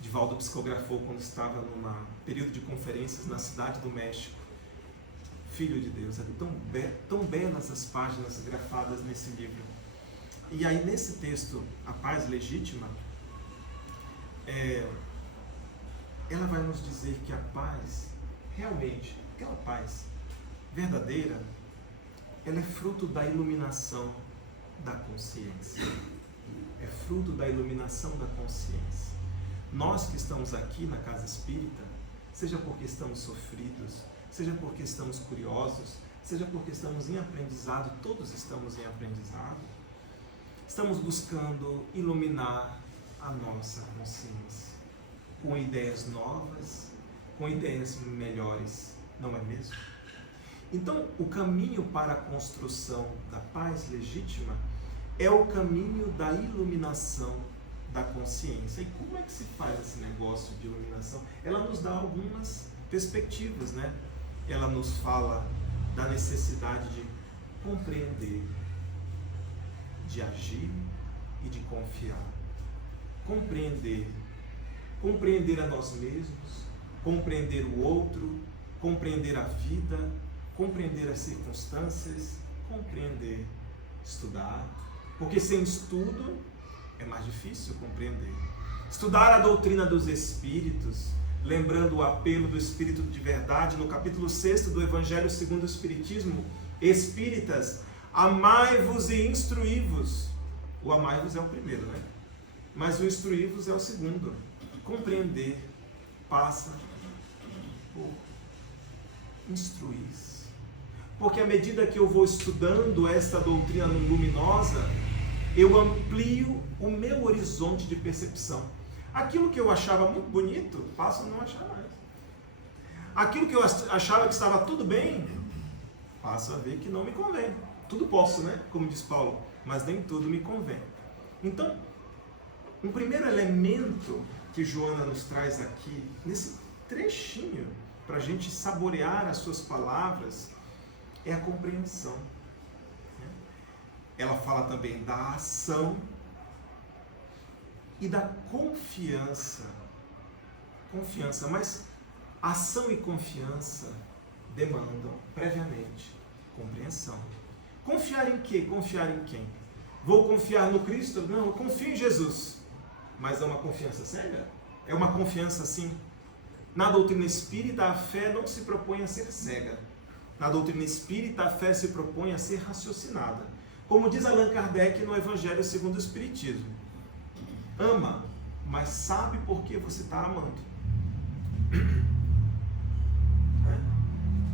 Divaldo psicografou quando estava num período de conferências na cidade do México. Filho de Deus, é tão belas as páginas grafadas nesse livro. E aí nesse texto, a paz legítima, ela vai nos dizer que a paz, realmente, aquela paz verdadeira, ela é fruto da iluminação da consciência. É fruto da iluminação da consciência. Nós que estamos aqui na casa espírita, seja porque estamos sofridos, seja porque estamos curiosos, seja porque estamos em aprendizado, todos estamos em aprendizado, estamos buscando iluminar a nossa consciência com ideias novas, com ideias melhores, não é mesmo? Então, o caminho para a construção da paz legítima é o caminho da iluminação da consciência. E como é que se faz esse negócio de iluminação? Ela nos dá algumas perspectivas, né? Ela nos fala da necessidade de compreender, de agir e de confiar. Compreender a nós mesmos, compreender o outro, compreender a vida, compreender as circunstâncias, compreender, estudar, porque sem estudo é mais difícil compreender. Estudar a doutrina dos Espíritos, lembrando o apelo do Espírito de Verdade, no capítulo 6 do Evangelho segundo o Espiritismo: Espíritas, amai-vos e instruí-vos. O amai-vos é o primeiro, né? Mas o instruí-vos é o segundo. Compreender passa por instruir. Porque à medida que eu vou estudando esta doutrina luminosa, eu amplio o meu horizonte de percepção. Aquilo que eu achava muito bonito, passo a não achar mais. Aquilo que eu achava que estava tudo bem, passo a ver que não me convém. Tudo posso, né? Como diz Paulo, mas nem tudo me convém. Então, um primeiro elemento que Joana nos traz aqui, nesse trechinho, para a gente saborear as suas palavras, é a compreensão. Ela fala também da ação e da confiança. Confiança, mas ação e confiança demandam previamente compreensão. Confiar em quê? Confiar em quem? Vou confiar no Cristo? Não, eu confio em Jesus. Mas é uma confiança cega? É uma confiança assim? Na doutrina espírita, a fé não se propõe a ser cega. Na doutrina espírita, a fé se propõe a ser raciocinada. Como diz Allan Kardec no Evangelho segundo o Espiritismo: ama, mas sabe por que você está amando.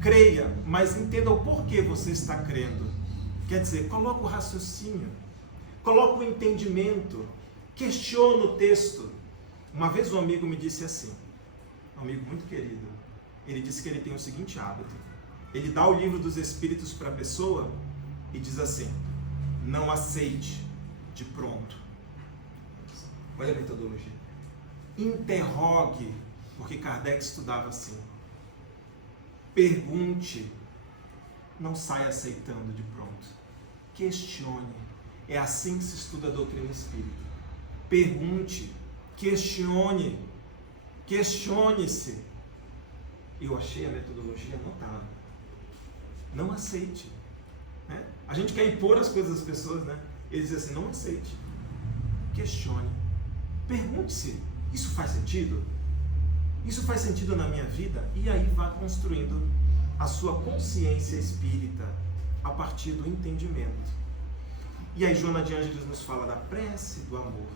Creia, mas entenda o porquê você está crendo. Quer dizer, coloca o raciocínio, coloca o entendimento, questiona o texto. Uma vez um amigo me disse assim, um amigo muito querido, ele disse que ele tem o seguinte hábito: ele dá o livro dos Espíritos para a pessoa e diz assim: não aceite de pronto. Olha a metodologia. Interrogue, porque Kardec estudava assim. Pergunte, não saia aceitando de pronto. Questione. É assim que se estuda a doutrina espírita. Pergunte, questione, questione-se. Eu achei a metodologia notável. Não aceite. Né? A gente quer impor as coisas às pessoas, né? Eles dizem assim: não aceite. Questione. Pergunte-se: isso faz sentido? Isso faz sentido na minha vida? E aí vá construindo a sua consciência espírita a partir do entendimento. E aí Joana de Ângeles nos fala da prece do amor.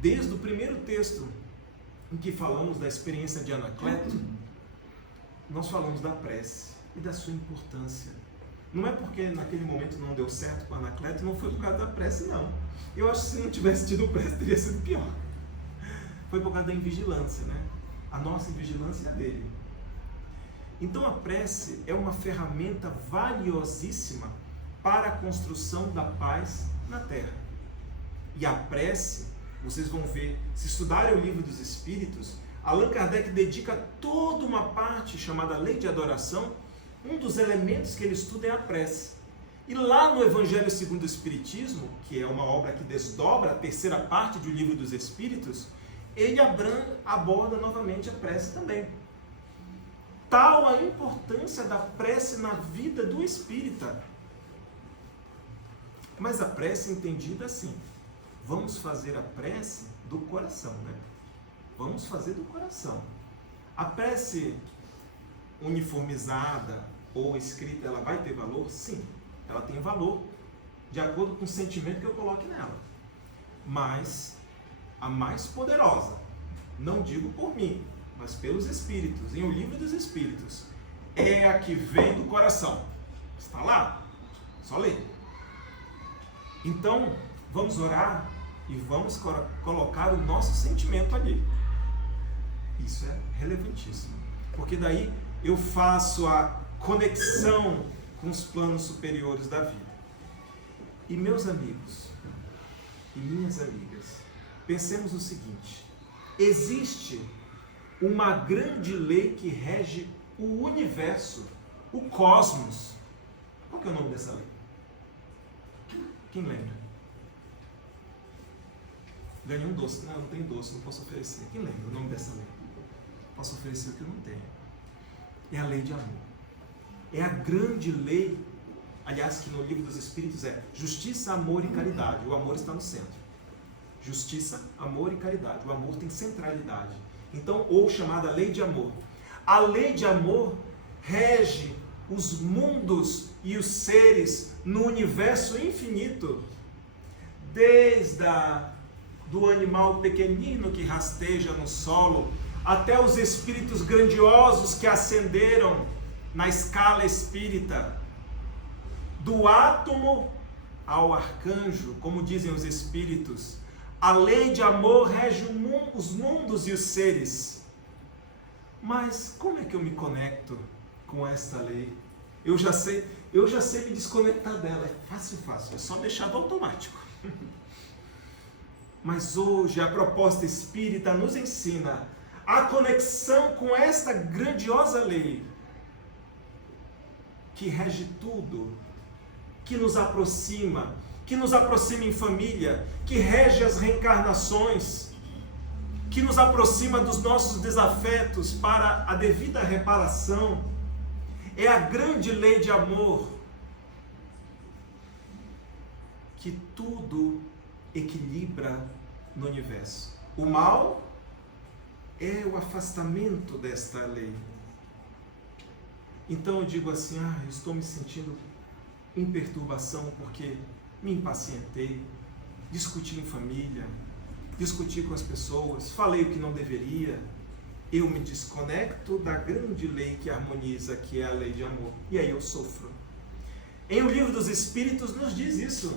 Desde o primeiro texto em que falamos da experiência de Anacleto, nós falamos da prece e da sua importância. Não é porque naquele momento não deu certo com Anacleto, não foi por causa da prece, não. Eu acho que se não tivesse tido prece, teria sido pior. Foi por causa da invigilância, né? A nossa invigilância é dele. Então a prece é uma ferramenta valiosíssima para a construção da paz na Terra. E a prece, vocês vão ver, se estudarem o Livro dos Espíritos, Allan Kardec dedica toda uma parte chamada Lei de Adoração. Um dos elementos que ele estuda é a prece. E lá no Evangelho segundo o Espiritismo, que é uma obra que desdobra a terceira parte do Livro dos Espíritos, ele aborda novamente a prece também. Tal a importância da prece na vida do espírita. Mas a prece entendida assim, vamos fazer a prece do coração, né? Vamos fazer do coração. A prece uniformizada ou escrita, ela vai ter valor? Sim, ela tem valor de acordo com o sentimento que eu coloque nela. Mas a mais poderosa, não digo por mim, mas pelos Espíritos, em O Livro dos Espíritos, é a que vem do coração. Está lá, só ler. Então, vamos orar e vamos colocar o nosso sentimento ali. Isso é relevantíssimo, porque daí eu faço a conexão com os planos superiores da vida. E meus amigos e minhas amigas, pensemos o seguinte: existe uma grande lei que rege o universo, o cosmos. Qual que é o nome dessa lei? Quem lembra? Ganhei um doce. Não, não tem doce, não posso oferecer. Quem lembra o nome dessa lei? Posso oferecer o que eu não tenho. É a lei de amor. É a grande lei, aliás, que no Livro dos Espíritos é justiça, amor e caridade. O amor está no centro. Justiça, amor e caridade. O amor tem centralidade. Então, ou chamada lei de amor. A lei de amor rege os mundos e os seres no universo infinito, desde do animal pequenino que rasteja no solo, até os espíritos grandiosos que ascenderam na escala espírita, do átomo ao arcanjo, como dizem os espíritos. A lei de amor rege os mundos e os seres. Mas como é que eu me conecto com esta lei? Eu já sei me desconectar dela. É fácil, é só deixar do automático. Mas hoje a proposta espírita nos ensina a conexão com esta grandiosa lei que rege tudo, que nos aproxima em família, que rege as reencarnações, que nos aproxima dos nossos desafetos para a devida reparação. É a grande lei de amor que tudo equilibra no universo. O mal é o afastamento desta lei. Então eu digo assim, eu estou me sentindo em perturbação porque me impacientei, discuti em família, discuti com as pessoas, falei o que não deveria. Eu me desconecto da grande lei que harmoniza, que é a lei de amor. E aí eu sofro. Em O Livro dos Espíritos nos diz isso,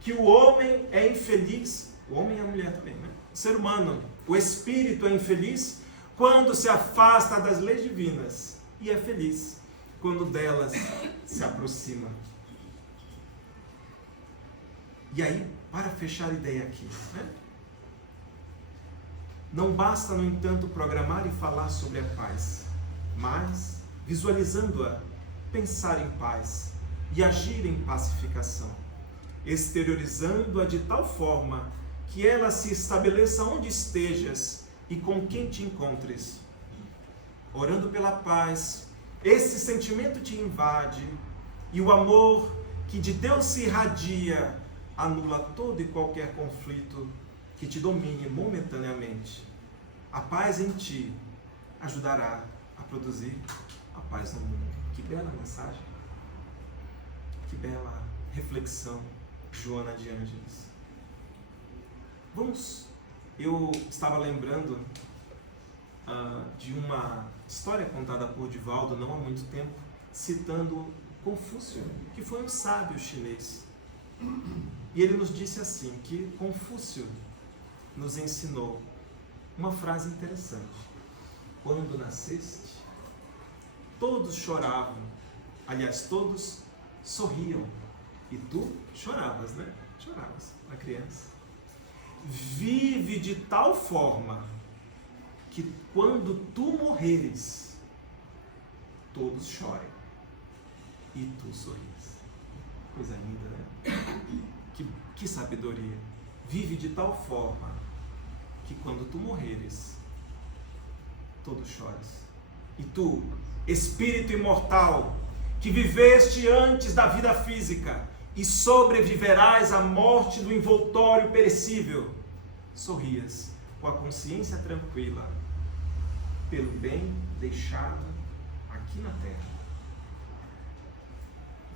que o homem é infeliz, o homem e a mulher também, né? O ser humano, o espírito é infeliz quando se afasta das leis divinas e é feliz quando delas se aproxima. E aí, para fechar a ideia aqui, né? Não basta, no entanto, programar e falar sobre a paz, mas, visualizando-a, pensar em paz e agir em pacificação, exteriorizando-a de tal forma que ela se estabeleça onde estejas e com quem te encontres. Orando pela paz, esse sentimento te invade e o amor que de Deus se irradia anula todo e qualquer conflito que te domine momentaneamente. A paz em ti ajudará a produzir a paz no mundo. Que bela mensagem, que bela reflexão, Joana de Ângeles. Eu estava lembrando de uma história contada por Divaldo não há muito tempo, citando Confúcio, que foi um sábio chinês. E ele nos disse assim, que Confúcio nos ensinou uma frase interessante. Quando nasceste, todos choravam, aliás, todos sorriam, e tu choravas, né? Choravas, a criança. Vive de tal forma que quando tu morreres, todos chorem e tu sorris. Coisa linda, né? Que sabedoria. Vive de tal forma que quando tu morreres, todos chores. E tu, espírito imortal, que viveste antes da vida física e sobreviverás à morte do envoltório perecível. Sorrias com a consciência tranquila pelo bem deixado aqui na terra.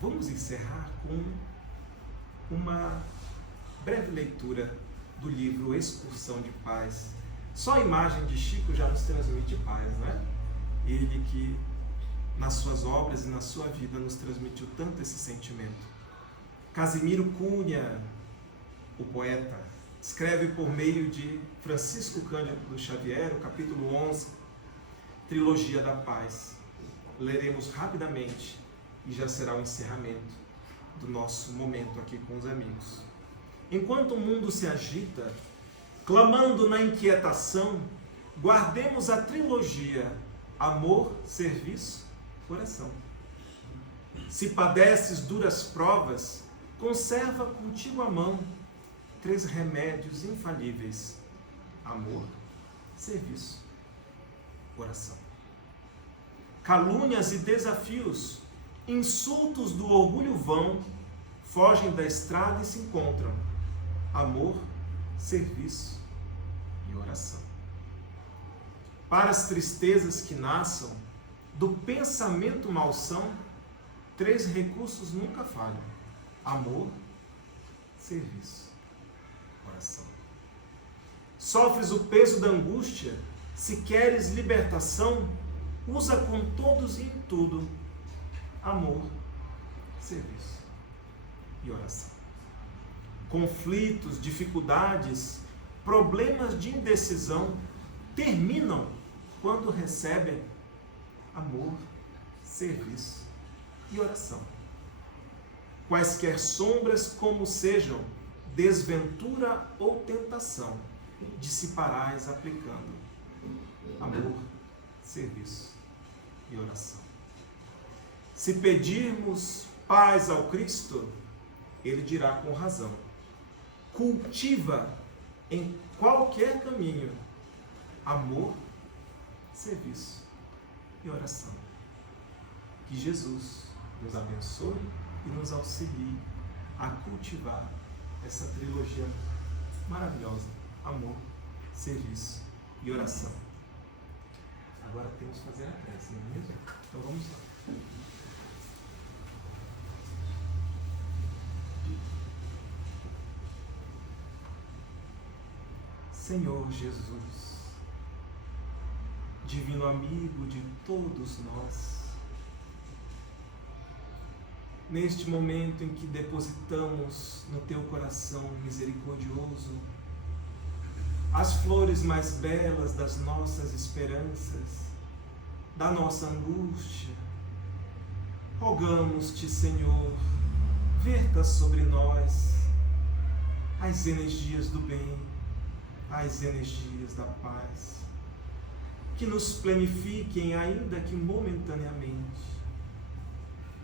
Vamos encerrar com uma breve leitura do livro Excursão de Paz. Só a imagem de Chico já nos transmite paz, não é? Ele que nas suas obras e na sua vida nos transmitiu tanto esse sentimento. Casimiro Cunha, o poeta, escreve por meio de Francisco Cândido Xavier, o capítulo 11, Trilogia da Paz. Leremos rapidamente e já será o encerramento do nosso momento aqui com os amigos. Enquanto o mundo se agita, clamando na inquietação, guardemos a trilogia amor, serviço, coração. Se padeces duras provas, conserva contigo à mão 3 remédios infalíveis: amor, serviço, coração. Calúnias e desafios, insultos do orgulho vão, fogem da estrada e se encontram: amor, serviço e oração. Para as tristezas que nasçam do pensamento malsão, 3 recursos nunca falham: amor, serviço, oração. Sofres o peso da angústia, se queres libertação, usa com todos e em tudo amor, serviço e oração. Conflitos, dificuldades, problemas de indecisão terminam quando recebem amor, serviço e oração. Quaisquer sombras como sejam, desventura ou tentação, dissiparás aplicando amor, serviço e oração. Se pedirmos paz ao Cristo, Ele dirá com razão: cultiva em qualquer caminho amor, serviço e oração. Que Jesus nos abençoe e nos auxilie a cultivar essa trilogia maravilhosa: amor, serviço e oração. Agora temos que fazer a prece, não é mesmo? Então vamos lá. Senhor Jesus, divino amigo de todos nós, neste momento em que depositamos no Teu coração misericordioso as flores mais belas das nossas esperanças, da nossa angústia, rogamos-te, Senhor, verta sobre nós as energias do bem, as energias da paz, que nos planifiquem, ainda que momentaneamente,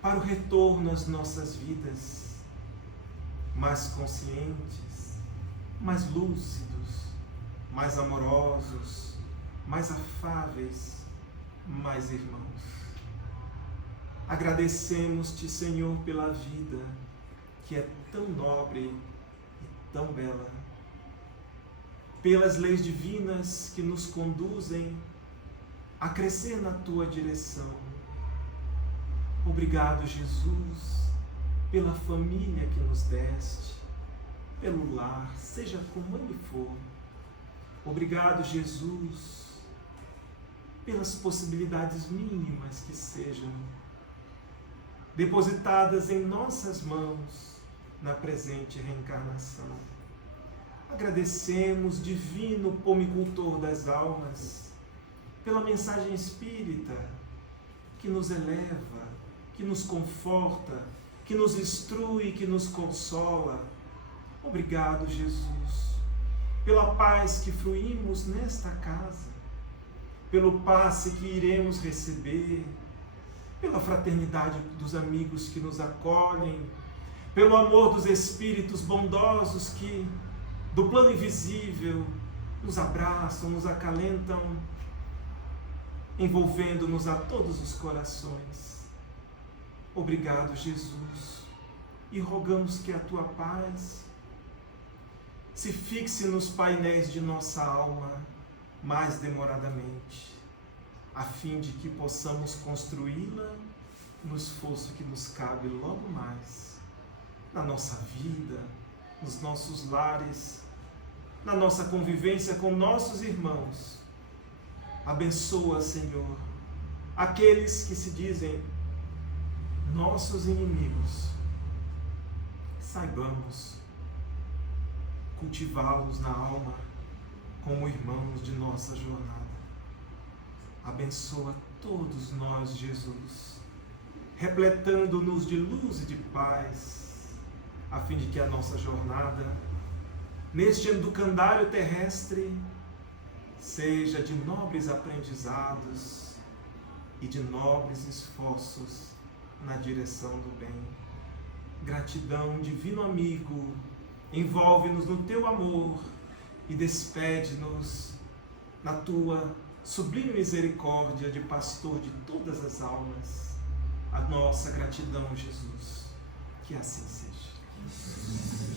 para o retorno às nossas vidas, mais conscientes, mais lúcidos, mais amorosos, mais afáveis, mais irmãos. Agradecemos-te, Senhor, pela vida que é tão nobre e tão bela, pelas leis divinas que nos conduzem a crescer na Tua direção. Obrigado, Jesus, pela família que nos deste, pelo lar, seja como ele for. Obrigado, Jesus, pelas possibilidades mínimas que sejam depositadas em nossas mãos na presente reencarnação. Agradecemos, divino pomicultor das almas, pela mensagem espírita que nos eleva, que nos conforta, que nos instrui, que nos consola. Obrigado, Jesus, pela paz que fruímos nesta casa, pelo passe que iremos receber, pela fraternidade dos amigos que nos acolhem, pelo amor dos espíritos bondosos que, do plano invisível, nos abraçam, nos acalentam, envolvendo-nos a todos os corações. Obrigado, Jesus, e rogamos que a tua paz se fixe nos painéis de nossa alma mais demoradamente, a fim de que possamos construí-la no esforço que nos cabe logo mais, na nossa vida, nos nossos lares, na nossa convivência com nossos irmãos. Abençoa, Senhor, aqueles que se dizem nossos inimigos. Saibamos cultivá-los na alma como irmãos de nossa jornada. Abençoa todos nós, Jesus, repletando-nos de luz e de paz, a fim de que a nossa jornada, neste educandário terrestre, seja de nobres aprendizados e de nobres esforços na direção do bem. Gratidão, divino amigo, envolve-nos no teu amor e despede-nos na tua sublime misericórdia de pastor de todas as almas. A nossa gratidão, Jesus. Que assim seja.